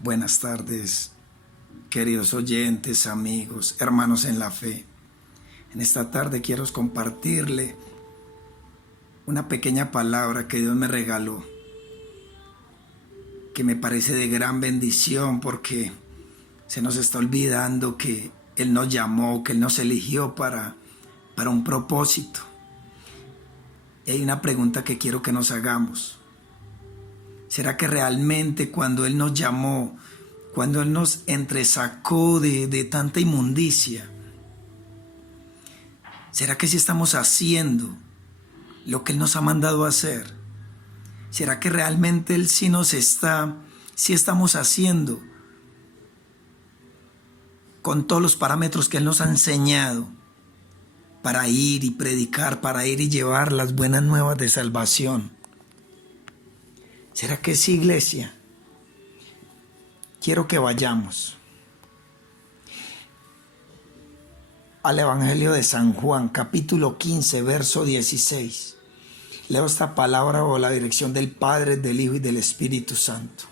Buenas tardes, queridos oyentes, amigos, hermanos en la fe. En esta tarde quiero compartirle una pequeña palabra que Dios me regaló, que me parece de gran bendición porque se nos está olvidando que Él nos llamó, que Él nos eligió para un propósito. Y hay una pregunta que quiero que nos hagamos. ¿Será que realmente cuando Él nos llamó, cuando Él nos entresacó de tanta inmundicia, será que sí estamos haciendo lo que Él nos ha mandado a hacer? ¿Será que realmente Él sí estamos haciendo con todos los parámetros que Él nos ha enseñado para ir y predicar, para ir y llevar las buenas nuevas de salvación? ¿Será que sí, iglesia? Quiero que vayamos al Evangelio de San Juan, capítulo 15, verso 16. Leo esta palabra bajo la dirección del Padre, del Hijo y del Espíritu Santo.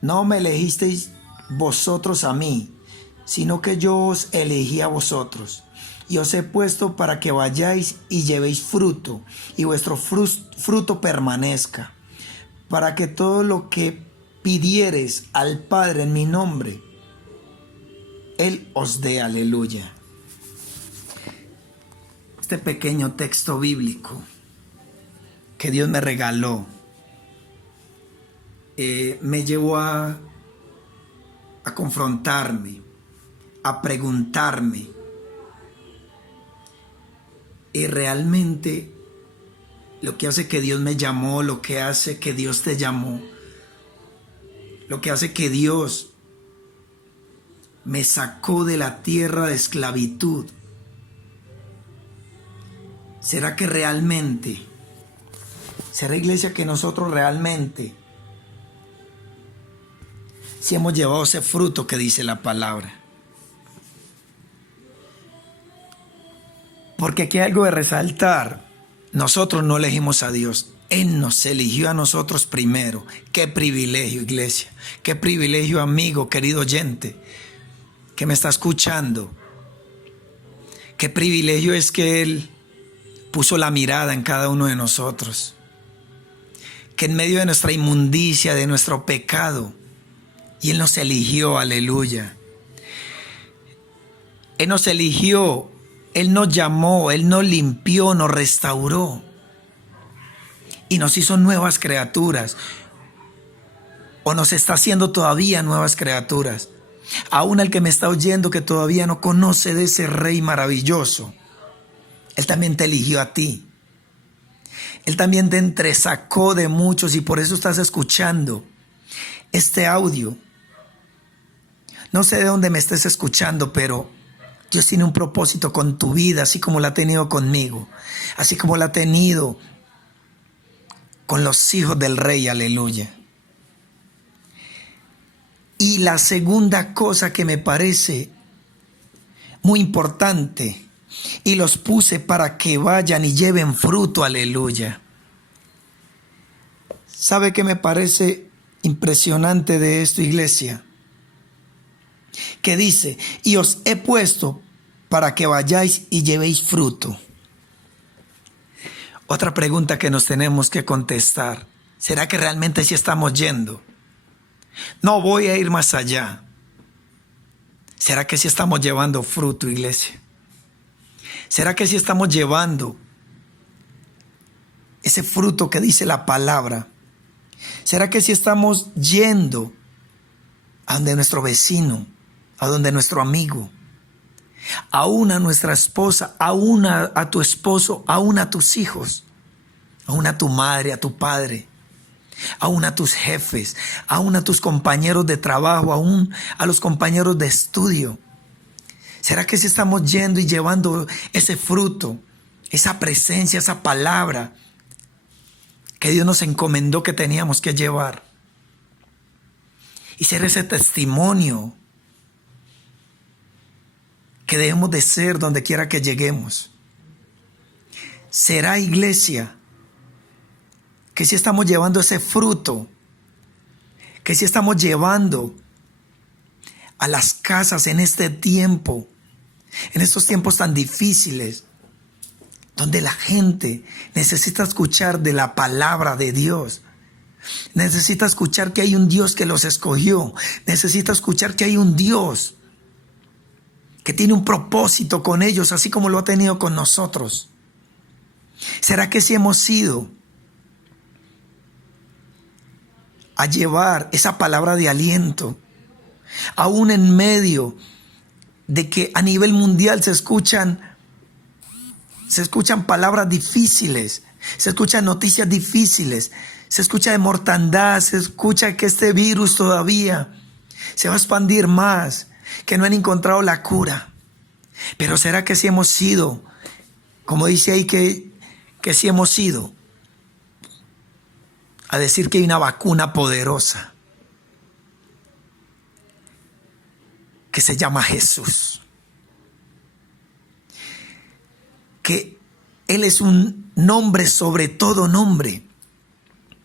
No me elegisteis vosotros a mí, sino que yo os elegí a vosotros. Y os he puesto para que vayáis y llevéis fruto, y vuestro fruto permanezca, para que todo lo que pidiereis al Padre en mi nombre, Él os dé. Aleluya. Este pequeño texto bíblico que Dios me regaló me llevó a confrontarme, a preguntarme, y realmente lo que hace que Dios me llamó, lo que hace que Dios te llamó, lo que hace que Dios me sacó de la tierra de esclavitud, ¿será que realmente, será, iglesia, que nosotros realmente si hemos llevado ese fruto que dice la palabra? Porque aquí hay algo de resaltar. Nosotros no elegimos a Dios. Él nos eligió a nosotros primero. Qué privilegio, iglesia. Qué privilegio, amigo, querido oyente, que me está escuchando. Qué privilegio es que Él puso la mirada en cada uno de nosotros. Que en medio de nuestra inmundicia, de nuestro pecado, y Él nos eligió, aleluya. Él nos eligió. Él nos llamó, Él nos limpió, nos restauró y nos hizo nuevas criaturas, o nos está haciendo todavía nuevas criaturas. Aún el que me está oyendo que todavía no conoce de ese Rey maravilloso, Él también te eligió a ti. Él también te entresacó de muchos y por eso estás escuchando este audio. No sé de dónde me estés escuchando, pero Dios tiene un propósito con tu vida, así como lo ha tenido conmigo, así como lo ha tenido con los hijos del Rey, aleluya. Y la segunda cosa que me parece muy importante, y los puse para que vayan y lleven fruto, aleluya. ¿Sabe qué me parece impresionante de esto, iglesia? Que dice, y os he puesto para que vayáis y llevéis fruto. Otra pregunta que nos tenemos que contestar, ¿será que realmente sí estamos yendo? No voy a ir más allá. ¿Será que sí estamos llevando fruto, iglesia? ¿Será que sí estamos llevando ese fruto que dice la palabra? ¿Será que sí estamos yendo a donde nuestro vecino, a donde nuestro amigo, aún a nuestra esposa, aún a tu esposo, aún a tus hijos, aún a tu madre, a tu padre, aún a tus jefes, aún a tus compañeros de trabajo, aún a los compañeros de estudio? ¿Será que sí estamos yendo y llevando ese fruto, esa presencia, esa palabra que Dios nos encomendó que teníamos que llevar? Y ser ese testimonio que debemos de ser donde quiera que lleguemos. ¿Será, iglesia, que si estamos llevando ese fruto que sí estamos llevando a las casas en este tiempo, en estos tiempos tan difíciles, donde la gente necesita escuchar de la palabra de Dios. Necesita escuchar que hay un Dios que los escogió. Necesita escuchar que hay un Dios que tiene un propósito con ellos, así como lo ha tenido con nosotros. ¿Será que si hemos ido a llevar esa palabra de aliento, aún en medio de que a nivel mundial se escuchan palabras difíciles, se escuchan noticias difíciles, se escucha de mortandad, se escucha que este virus todavía se va a expandir más, que no han encontrado la cura? Pero ¿será que si hemos ido, como dice ahí, que si hemos ido a decir que hay una vacuna poderosa que se llama Jesús? Que Él es un nombre sobre todo nombre.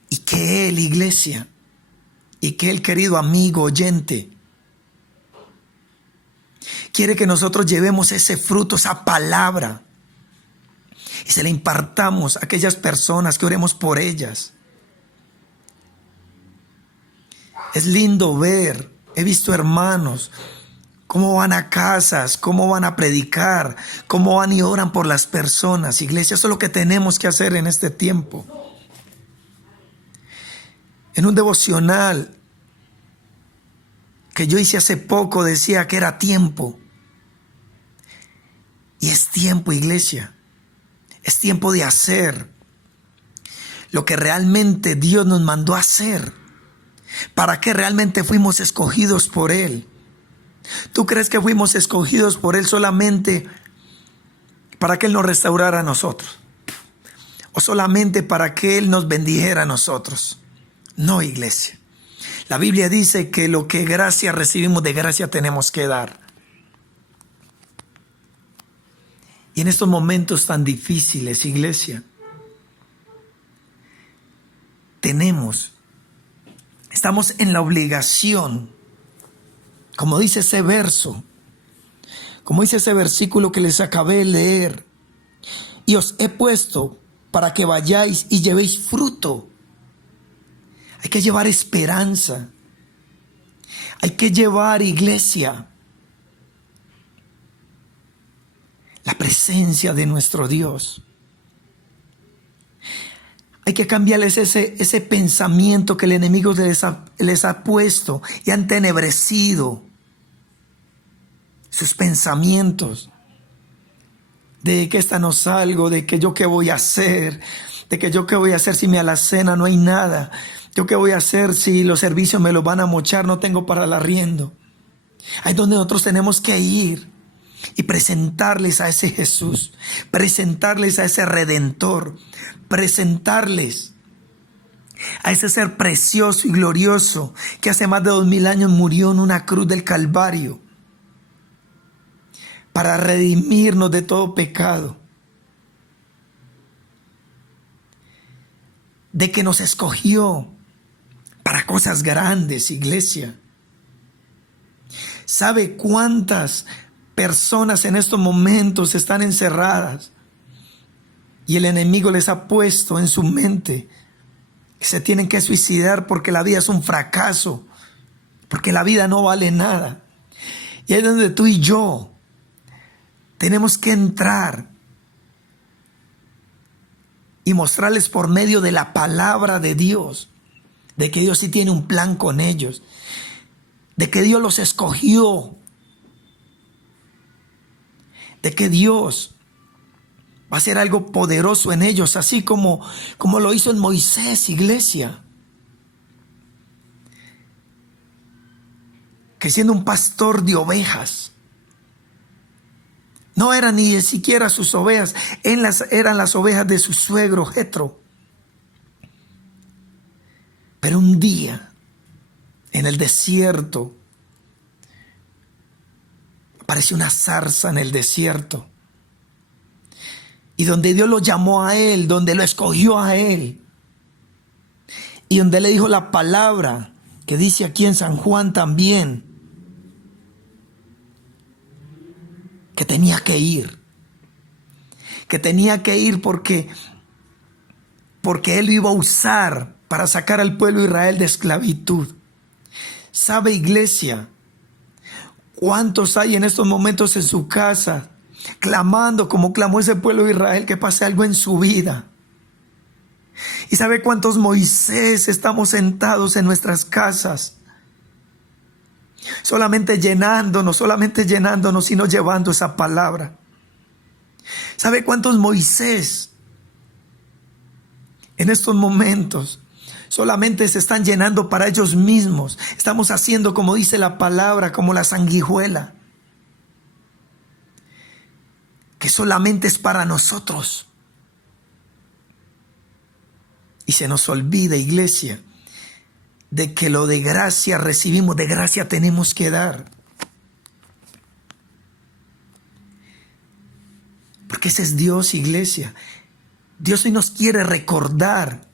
Y que Él, iglesia, y que Él, querido amigo, oyente, quiere que nosotros llevemos ese fruto, esa palabra, y se la impartamos a aquellas personas, que oremos por ellas. Es lindo ver, he visto hermanos, cómo van a casas, cómo van a predicar, cómo van y oran por las personas. Iglesia, eso es lo que tenemos que hacer en este tiempo. En un devocional que yo hice hace poco decía que era tiempo. Y es tiempo, iglesia. Es tiempo de hacer lo que realmente Dios nos mandó a hacer. ¿Para qué realmente fuimos escogidos por Él? ¿Tú crees que fuimos escogidos por Él solamente para que Él nos restaurara a nosotros? ¿O solamente para que Él nos bendijera a nosotros? No, iglesia. La Biblia dice que lo que gracia recibimos, de gracia tenemos que dar. Y en estos momentos tan difíciles, iglesia, estamos en la obligación, como dice ese verso, como dice ese versículo que les acabé de leer: y os he puesto para que vayáis y llevéis fruto. Hay que llevar esperanza. Hay que llevar, iglesia, la presencia de nuestro Dios. Hay que cambiarles ese pensamiento que el enemigo les ha puesto y ha entenebrecido sus pensamientos. De que esta no salgo, de que yo qué voy a hacer, de que yo qué voy a hacer si mi alacena no hay nada. ¿Yo qué voy a hacer si los servicios me los van a mochar? No tengo para el arriendo. Ahí es donde nosotros tenemos que ir y presentarles a ese Jesús, presentarles a ese Redentor, presentarles a ese ser precioso y glorioso que hace más de 2000 años murió en una cruz del Calvario para redimirnos de todo pecado, de que nos escogió para cosas grandes, iglesia. ¿Sabe cuántas personas en estos momentos están encerradas y el enemigo les ha puesto en su mente que se tienen que suicidar porque la vida es un fracaso, porque la vida no vale nada? Y ahí es donde tú y yo tenemos que entrar y mostrarles por medio de la palabra de Dios, de que Dios sí tiene un plan con ellos, de que Dios los escogió, de que Dios va a hacer algo poderoso en ellos, así como lo hizo en Moisés, iglesia. Que siendo un pastor de ovejas, no eran ni siquiera sus ovejas, eran las ovejas de su suegro Jetro. Pero un día, en el desierto, apareció una zarza en el desierto. Y donde Dios lo llamó a él, donde lo escogió a él, y donde le dijo la palabra que dice aquí en San Juan también, que tenía que ir. Que tenía que ir porque Él lo iba a usar para sacar al pueblo de Israel de esclavitud. ¿Sabe, iglesia? ¿Cuántos hay en estos momentos en su casa clamando como clamó ese pueblo de Israel que pase algo en su vida? ¿Y sabe cuántos Moisés estamos sentados en nuestras casas? Solamente llenándonos, sino llevando esa palabra. ¿Sabe cuántos Moisés en estos momentos solamente se están llenando para ellos mismos? Estamos haciendo, como dice la palabra, como la sanguijuela, que solamente es para nosotros. Y se nos olvida, iglesia, de que lo de gracia recibimos, de gracia tenemos que dar. Porque ese es Dios, iglesia. Dios hoy nos quiere recordar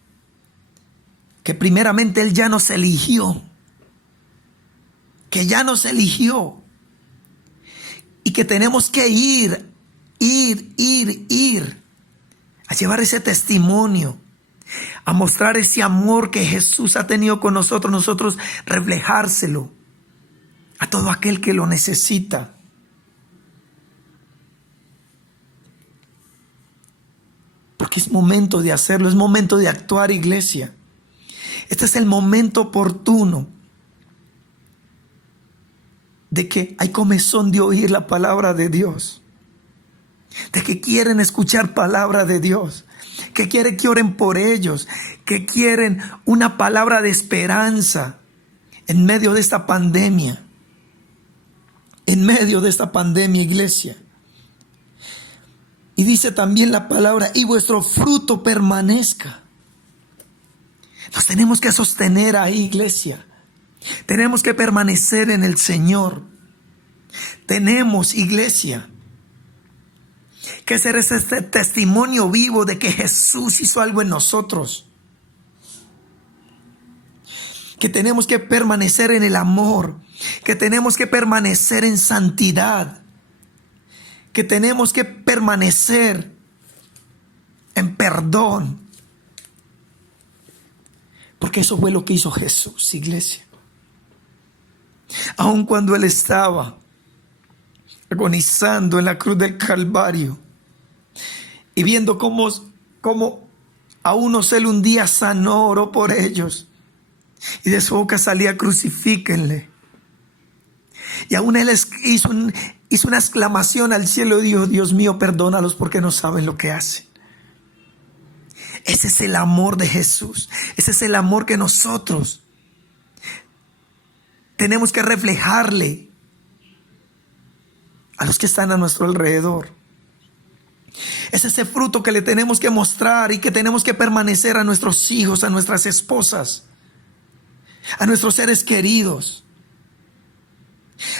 que primeramente Él ya nos eligió. Que ya nos eligió. Y que tenemos que ir a llevar ese testimonio, a mostrar ese amor que Jesús ha tenido con nosotros reflejárselo a todo aquel que lo necesita. Porque es momento de hacerlo, es momento de actuar, iglesia. Este es el momento oportuno de que hay comezón de oír la palabra de Dios, de que quieren escuchar palabra de Dios, que quieren que oren por ellos, que quieren una palabra de esperanza en medio de esta pandemia. En medio de esta pandemia, iglesia. Y dice también la palabra, y vuestro fruto permanezca. Nos tenemos que sostener ahí, iglesia. Tenemos que permanecer en el Señor. Tenemos, iglesia, que ser ese testimonio vivo de que Jesús hizo algo en nosotros. Que tenemos que permanecer en el amor, que tenemos que permanecer en santidad, que tenemos que permanecer en perdón. Porque eso fue lo que hizo Jesús, iglesia. Aun cuando Él estaba agonizando en la cruz del Calvario y viendo cómo a unos Él un día sanó, oró por ellos, y de su boca salía: crucifíquenle. Y aún Él hizo una exclamación al cielo y dijo: Dios mío, perdónalos porque no saben lo que hacen. Ese es el amor de Jesús. Ese es el amor que nosotros tenemos que reflejarle a los que están a nuestro alrededor. Es ese fruto que le tenemos que mostrar y que tenemos que permanecer a nuestros hijos, a nuestras esposas, a nuestros seres queridos.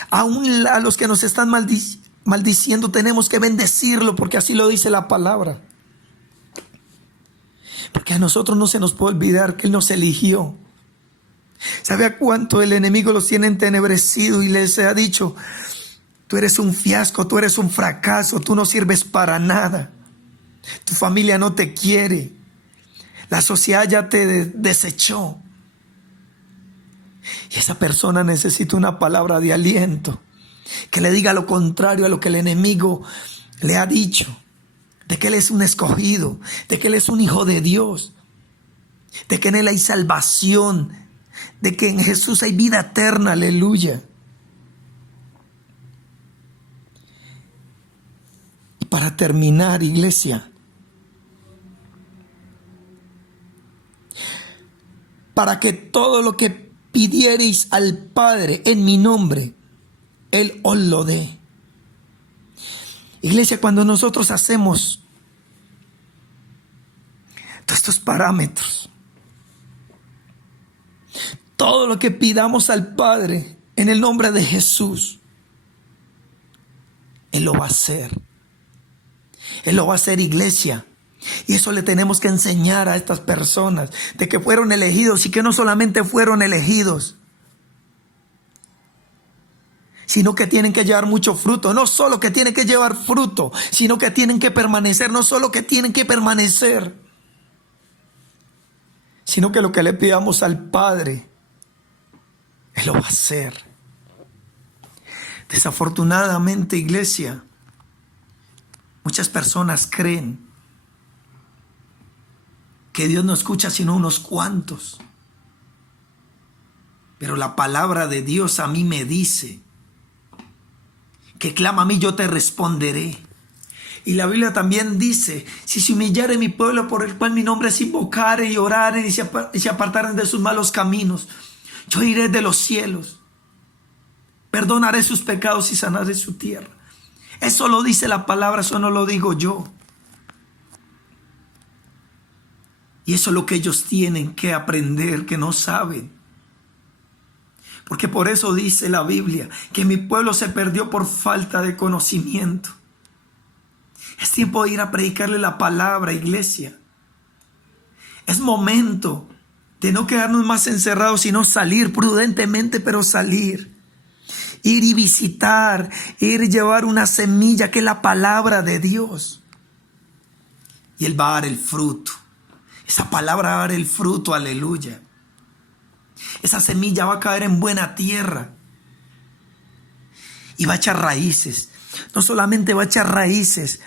Aún a los que nos están maldiciendo tenemos que bendecirlo, porque así lo dice la palabra. Porque a nosotros no se nos puede olvidar que Él nos eligió. ¿Sabe a cuánto el enemigo los tiene entenebrecido y les ha dicho: tú eres un fiasco, tú eres un fracaso, tú no sirves para nada, tu familia no te quiere, la sociedad ya te desechó? Y esa persona necesita una palabra de aliento que le diga lo contrario a lo que el enemigo le ha dicho, de que Él es un escogido, de que Él es un hijo de Dios, de que en Él hay salvación, de que en Jesús hay vida eterna. Aleluya. Y para terminar, iglesia, para que todo lo que pidiereis al Padre en mi nombre, Él os lo dé. Iglesia, cuando nosotros hacemos todos estos parámetros, todo lo que pidamos al Padre en el nombre de Jesús, Él lo va a hacer. Él lo va a hacer, iglesia. Y eso le tenemos que enseñar a estas personas, de que fueron elegidos y que no solamente fueron elegidos, sino que tienen que llevar mucho fruto. No solo que tienen que llevar fruto, sino que tienen que permanecer. No solo que tienen que permanecer, sino que lo que le pidamos al Padre, Él lo va a hacer. Desafortunadamente, iglesia, muchas personas creen que Dios no escucha sino unos cuantos. Pero la palabra de Dios a mí me dice que clama a mí, yo te responderé. Y la Biblia también dice, si se humillare mi pueblo por el cual mi nombre es invocare y orare y se apartaren de sus malos caminos, yo iré de los cielos, perdonaré sus pecados y sanaré su tierra. Eso lo dice la palabra, eso no lo digo yo. Y eso es lo que ellos tienen que aprender, que no saben. Porque por eso dice la Biblia que mi pueblo se perdió por falta de conocimiento. Es tiempo de ir a predicarle la palabra, iglesia. Es momento de no quedarnos más encerrados, sino salir prudentemente, pero salir. Ir y visitar, ir y llevar una semilla que es la palabra de Dios. Y Él va a dar el fruto. Esa palabra va a dar el fruto, aleluya. Esa semilla va a caer en buena tierra y va a echar raíces. No solamente va a echar raíces,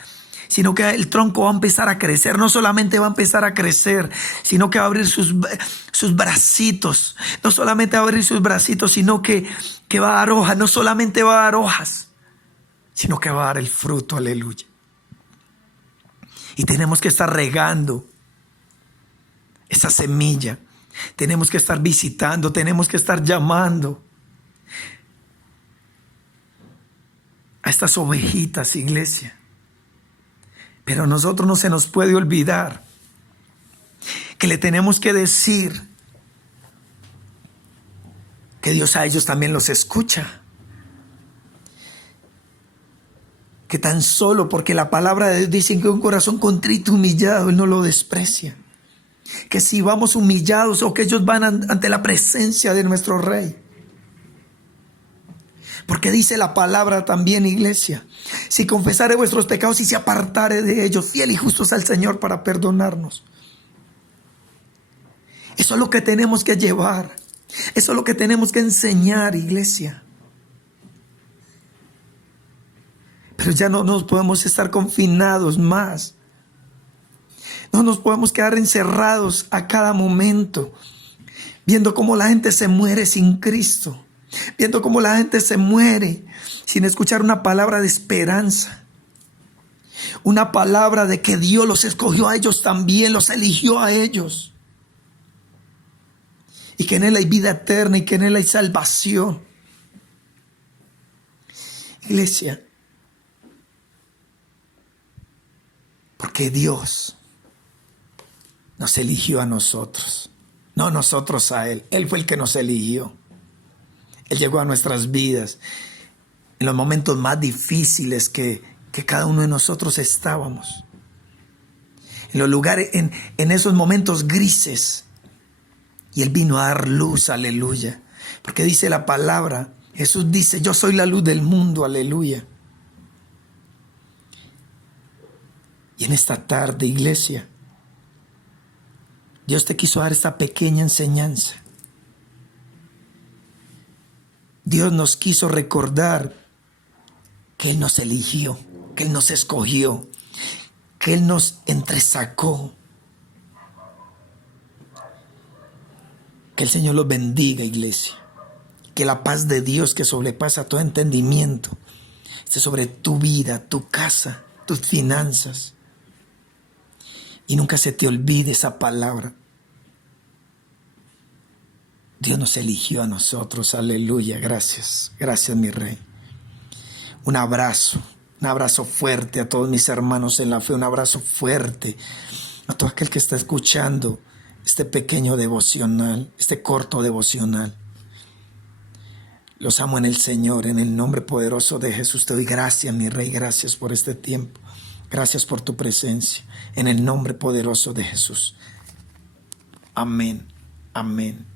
sino que el tronco va a empezar a crecer. No solamente va a empezar a crecer, sino que va a abrir sus bracitos. No solamente va a abrir sus bracitos, sino que va a dar hojas. No solamente va a dar hojas, sino que va a dar el fruto, aleluya. Y tenemos que estar regando esa semilla. Tenemos que estar visitando, tenemos que estar llamando a estas ovejitas, iglesia. Pero a nosotros no se nos puede olvidar que le tenemos que decir que Dios a ellos también los escucha. Que tan solo porque la palabra de Dios dice que un corazón contrito, humillado, Él no lo desprecia. Que si vamos humillados o que ellos van ante la presencia de nuestro Rey. Porque dice la palabra también, iglesia, si confesare vuestros pecados y se apartare de ellos, fiel y justo es el Señor para perdonarnos. Eso es lo que tenemos que llevar. Eso es lo que tenemos que enseñar, iglesia. Pero ya no nos podemos estar confinados más. No nos podemos quedar encerrados a cada momento, viendo cómo la gente se muere sin Cristo, viendo cómo la gente se muere sin escuchar una palabra de esperanza, una palabra de que Dios los escogió a ellos también, los eligió a ellos, y que en Él hay vida eterna y que en Él hay salvación. Iglesia, porque Dios nos eligió a nosotros, no nosotros a Él. Él fue el que nos eligió. Él llegó a nuestras vidas en los momentos más difíciles que cada uno de nosotros estábamos. En los lugares, en esos momentos grises. Y Él vino a dar luz, aleluya. Porque dice la palabra, Jesús dice, yo soy la luz del mundo, aleluya. Y en esta tarde, iglesia, Dios te quiso dar esta pequeña enseñanza. Dios nos quiso recordar que Él nos eligió, que Él nos escogió, que Él nos entresacó. Que el Señor los bendiga, iglesia. Que la paz de Dios que sobrepasa todo entendimiento esté sobre tu vida, tu casa, tus finanzas. Y nunca se te olvide esa palabra. Dios nos eligió a nosotros, aleluya, gracias, gracias mi Rey. Un abrazo fuerte a todos mis hermanos en la fe, un abrazo fuerte a todo aquel que está escuchando este pequeño devocional, este corto devocional. Los amo en el Señor, en el nombre poderoso de Jesús. Te doy gracias, mi Rey, gracias por este tiempo, gracias por tu presencia, en el nombre poderoso de Jesús. Amén, amén.